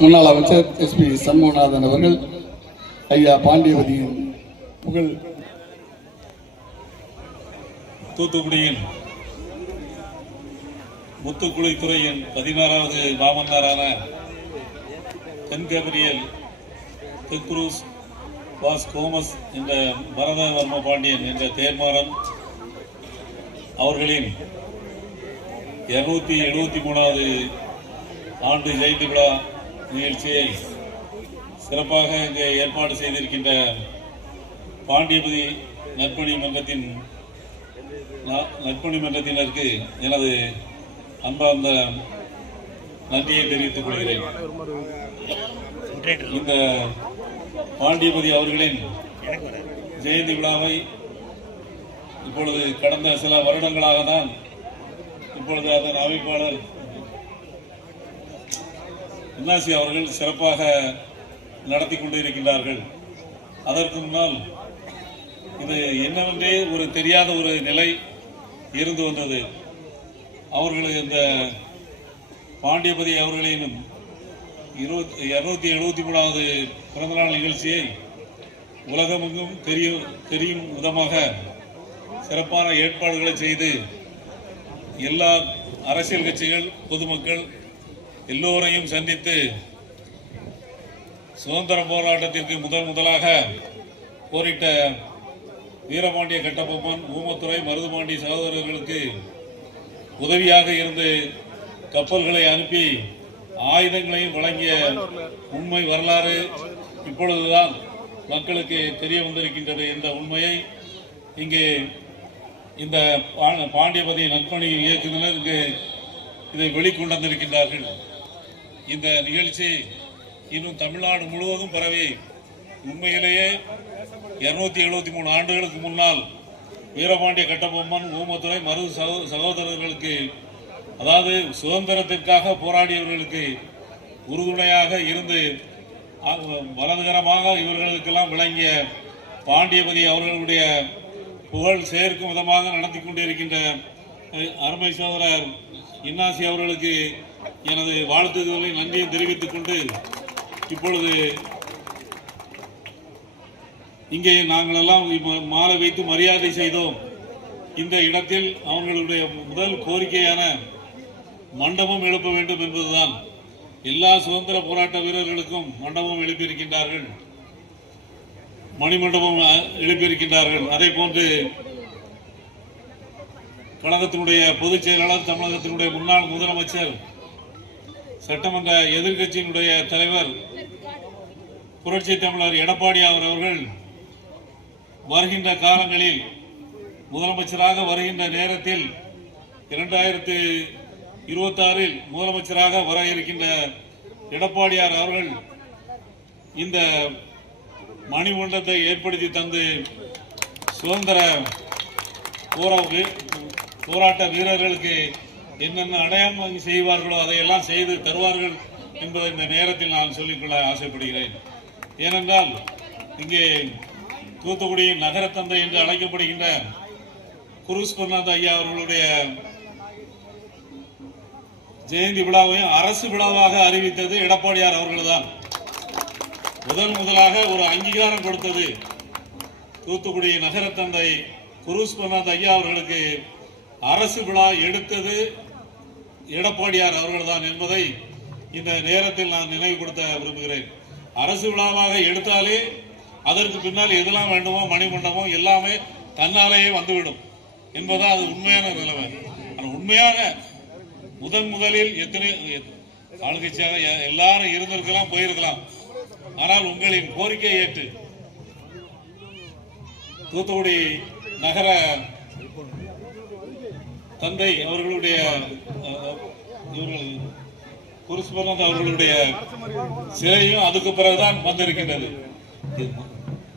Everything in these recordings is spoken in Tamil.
முன்னாள் அமைச்சர் எஸ்பி சண்முகநாதன் அவர்கள் ஐயா பாண்டியவதியின் புகழ். தூத்துக்குடியில் முத்துக்குழித்துறையின் பதினாறாவது மாமன்னாரான தென் Gabriel de Cruz Vaz Gomes என்ற பரதவர்ம பாண்டியன் என்ற தேர்மாறன் அவர்களின் இருநூத்தி எழுபத்தி மூணாவது ஆண்டு ஜெயந்தி விழா நிகழ்ச்சியை சிறப்பாக இங்கே ஏற்பாடு செய்திருக்கின்ற பாண்டியபதி நற்பணி மன்றத்தின் ந- நற்பணி மன்றத்தினருக்கு எனது அன்பார்ந்த நன்றியை தெரிவித்துக் கொள்கிறேன். இந்த பாண்டியபதி அவர்களின் ஜெயந்தி விழாவை இப்பொழுது கடந்த சில வருடங்களாக தான் இப்பொழுது அதன் அமைப்பாளர் இன்னாசி அவர்கள் சிறப்பாக நடத்தி கொண்டிருக்கின்றார்கள். அதற்கு முன்னால் இது என்னவென்றே ஒரு தெரியாத ஒரு நிலை இருந்து வந்தது. அவர்கள் இந்த பாண்டியபதி அவர்களின் இருபத்தி இருநூத்தி எழுபத்தி மூணாவது பிறந்தநாள் நிகழ்ச்சியை உலகமெங்கும் தெரியும் தெரியும் விதமாக சிறப்பான ஏற்பாடுகளை செய்து எல்லா அரசியல் கட்சிகள் பொதுமக்கள் எல்லோரையும் சந்தித்து சுதந்திர போராட்டத்திற்கு முதல் முதலாக போரிட்ட வீரபாண்டிய கட்டபொம்மன் ஊமத்துறை மருதுபாண்டி சகோதரர்களுக்கு உதவியாக இருந்து கப்பல்களை அனுப்பி ஆயுதங்களையும் வழங்கிய உண்மை வரலாறு இப்பொழுதுதான் மக்களுக்கு தெரிய வந்திருக்கின்றது இந்த உண்மையை இங்கே இந்த பாண்டியபதி நற்பணி இயக்குநர் இங்கு இதை வெளிக்கொண்டு வந்திருக்கின்றார்கள். இந்த நிகழ்ச்சி இன்னும் தமிழ்நாடு முழுவதும் பரவி உண்மையிலேயே இருநூத்தி எழுபத்தி மூணு ஆண்டுகளுக்கு முன்னால் வீரபாண்டிய கட்டபொம்மன் ஊமத்துறை மருது சகோ- சகோதரர்களுக்கு அதாவது சுதந்திரத்திற்காக போராடியவர்களுக்கு உறுதுணையாக இருந்து வலதுகரமாக இவர்களுக்கெல்லாம் விளங்கிய பாண்டியபதி அவர்களுடைய புகழ் சேர்க்கும் விதமாக நடத்தி கொண்டிருக்கின்ற அருமை சோதரர் இன்னாசி அவர்களுக்கு எனது வாழ்த்துக்களை நன்றியை தெரிவித்துக் கொண்டு இப்பொழுது இங்கே நாங்கள் எல்லாம் மாலை வைத்து மரியாதை செய்தோம். இந்த இடத்தில் அவர்களுடைய முதல் கோரிக்கையான மண்டபம் எழுப்ப வேண்டும் என்பதுதான். எல்லா சுதந்திர போராட்ட வீரர்களுக்கும் மண்டபம் எழுப்பியிருக்கின்றார்கள். மணிமண்டபம் எழுப்பியிருக்கின்றார்கள். அதே போன்று கழகத்தினுடைய பொதுச் செயலாளர் தமிழகத்தினுடைய முன்னாள் முதலமைச்சர் சட்டமன்ற எதிர்க்கட்சியினுடைய தலைவர் புரட்சி தமிழர் எடப்பாடி அவர்கள் வருகின்ற காலங்களில் முதலமைச்சராக வருகின்ற நேரத்தில் இரண்டாயிரத்து இருபத்தாறில் முதலமைச்சராக வர இருக்கின்ற எடப்பாடியார் அவர்கள் இந்த மணிமண்டத்தை ஏற்படுத்தி தந்து சுதந்திர போராட்ட வீரர்களுக்கு என்னென்ன அடையாளம் செய்வார்களோ அதையெல்லாம் செய்து தருவார்கள் என்பதை இந்த நேரத்தில் நான் சொல்லிக்கொள்ள ஆசைப்படுகிறேன். ஏனென்றால் இங்கே தூத்துக்குடி நகரத்தந்தை என்று அழைக்கப்படுகின்ற குருஸ் குருநாத் ஐயா அவர்களுடைய ஜெயந்தி விழாவையும் அரசு விழாவாக அறிவித்தது எடப்பாடியார் அவர்கள்தான். முதன் முதலாக ஒரு அங்கீகாரம் கொடுத்தது தூத்துக்குடி நகரத்தந்தை குருஸ் குருநாத் ஐயா அவர்களுக்கு அரசு விழா எடுத்தது எடப்பாடியார் அவர்கள்தான் என்பதை இந்த நேரத்தில் நான் நினைவு கொடுத்த விரும்புகிறேன். அரசு விழாவாக எடுத்தாலே அதற்கு பின்னால் எதெல்லாம் வேண்டுமோ மணிமண்டபமோ எல்லாமே தன்னாலேயே வந்துவிடும் என்பதுதான் அது உண்மையான நிலைமை. ஆனால் உண்மையாக முதன் முதலில் எத்தனை ஆளுங்கட்சியாக எல்லாரும் இருந்திருக்கலாம் போயிருக்கலாம். ஆனால் உங்களின் கோரிக்கை ஏற்று தூத்துக்குடி நகர தந்தை அவர்களுடைய அஹ், அவர்களுடைய சிலையும் அதுக்கு பிறகுதான் வந்திருக்கின்றது.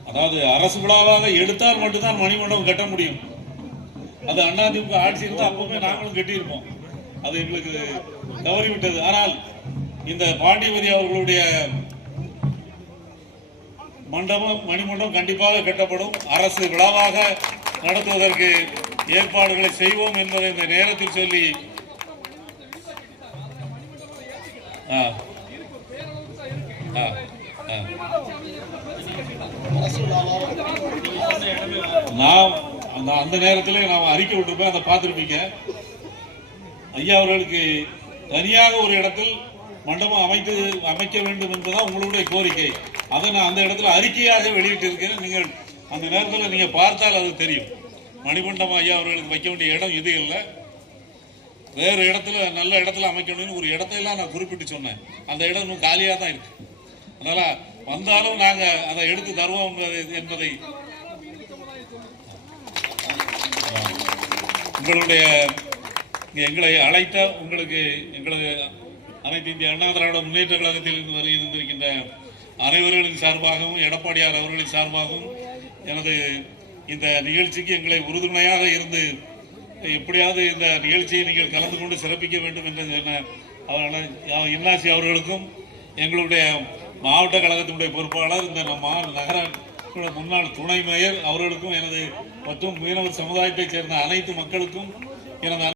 அதாவது அரசு விழாவாக எடுத்தால் மட்டும்தான் மணிமண்டபம் கட்ட முடியும். அது அண்ணாதிமுக ஆட்சி இருந்தால் அப்பவுமே நாங்களும் கட்டியிருப்போம். அது எங்களுக்கு தவறிவிட்டது. ஆனால் இந்த பாண்டியபதி அவர்களுடைய மண்டபம் மணிமண்டபம் கண்டிப்பாக கட்டப்படும். அரசு விழாவாக நடத்துவதற்கு ஏற்பாடுகளை செய்வோம் என்பதை இந்த நேரத்தில் சொல்லி நான் அந்த அந்த நேரத்தில் நான் அறிக்கை விட்டுருப்பேன் அதை பார்த்துருப்பீங்க. ஐயா அவர்களுக்கு தனியாக ஒரு இடத்தில் மண்டபம் அமைத்து அமைக்க வேண்டும் என்பதுதான் உங்களுடைய கோரிக்கை. அதை நான் அந்த இடத்துல அறிக்கையாக வெளியிட்டிருக்கிறேன். நீங்கள் அந்த நேரத்தில் நீங்கள் பார்த்தால் அது தெரியும். மணிமண்டபம் ஐயா அவர்களுக்கு வைக்க வேண்டிய இடம் இது இல்லை. வேறு இடத்துல நல்ல இடத்துல அமைக்கணும்னு ஒரு இடத்தையெல்லாம் நான் குறிப்பிட்டு சொன்னேன். அந்த இடம் இன்னும் காலியாக தான் இருக்கு. அதனால் வந்தாலும் நாங்கள் அதை எடுத்து தருவோம் என்பதை- உங்களுடைய எங்களை அழைத்த உங்களுக்கு எங்களது அனைத்து இந்திய அண்ணா திராவிட முன்னேற்ற கழகத்தில் இருந்து வருகின்ற அனைவர்களின் சார்பாகவும் எடப்பாடியார் அவர்களின் சார்பாகவும் எனது இந்த நிகழ்ச்சிக்கு எங்களை உறுதுணையாக இருந்து எப்படியாவது இந்த நிகழ்ச்சியை நீங்கள் கலந்து கொண்டு சிறப்பிக்க வேண்டும் என்று சொன்ன இன்னாசி அவர்களுக்கும் எங்களுடைய மாவட்ட கழகத்தினுடைய பொறுப்பாளர் இந்த நம்ம மா- நகர முன்னாள் துணை மேயர் அவர்களுக்கும் எனது மற்றும் மீனவர் சமுதாயத்தைச் சேர்ந்த அனைத்து மக்களுக்கும் எனது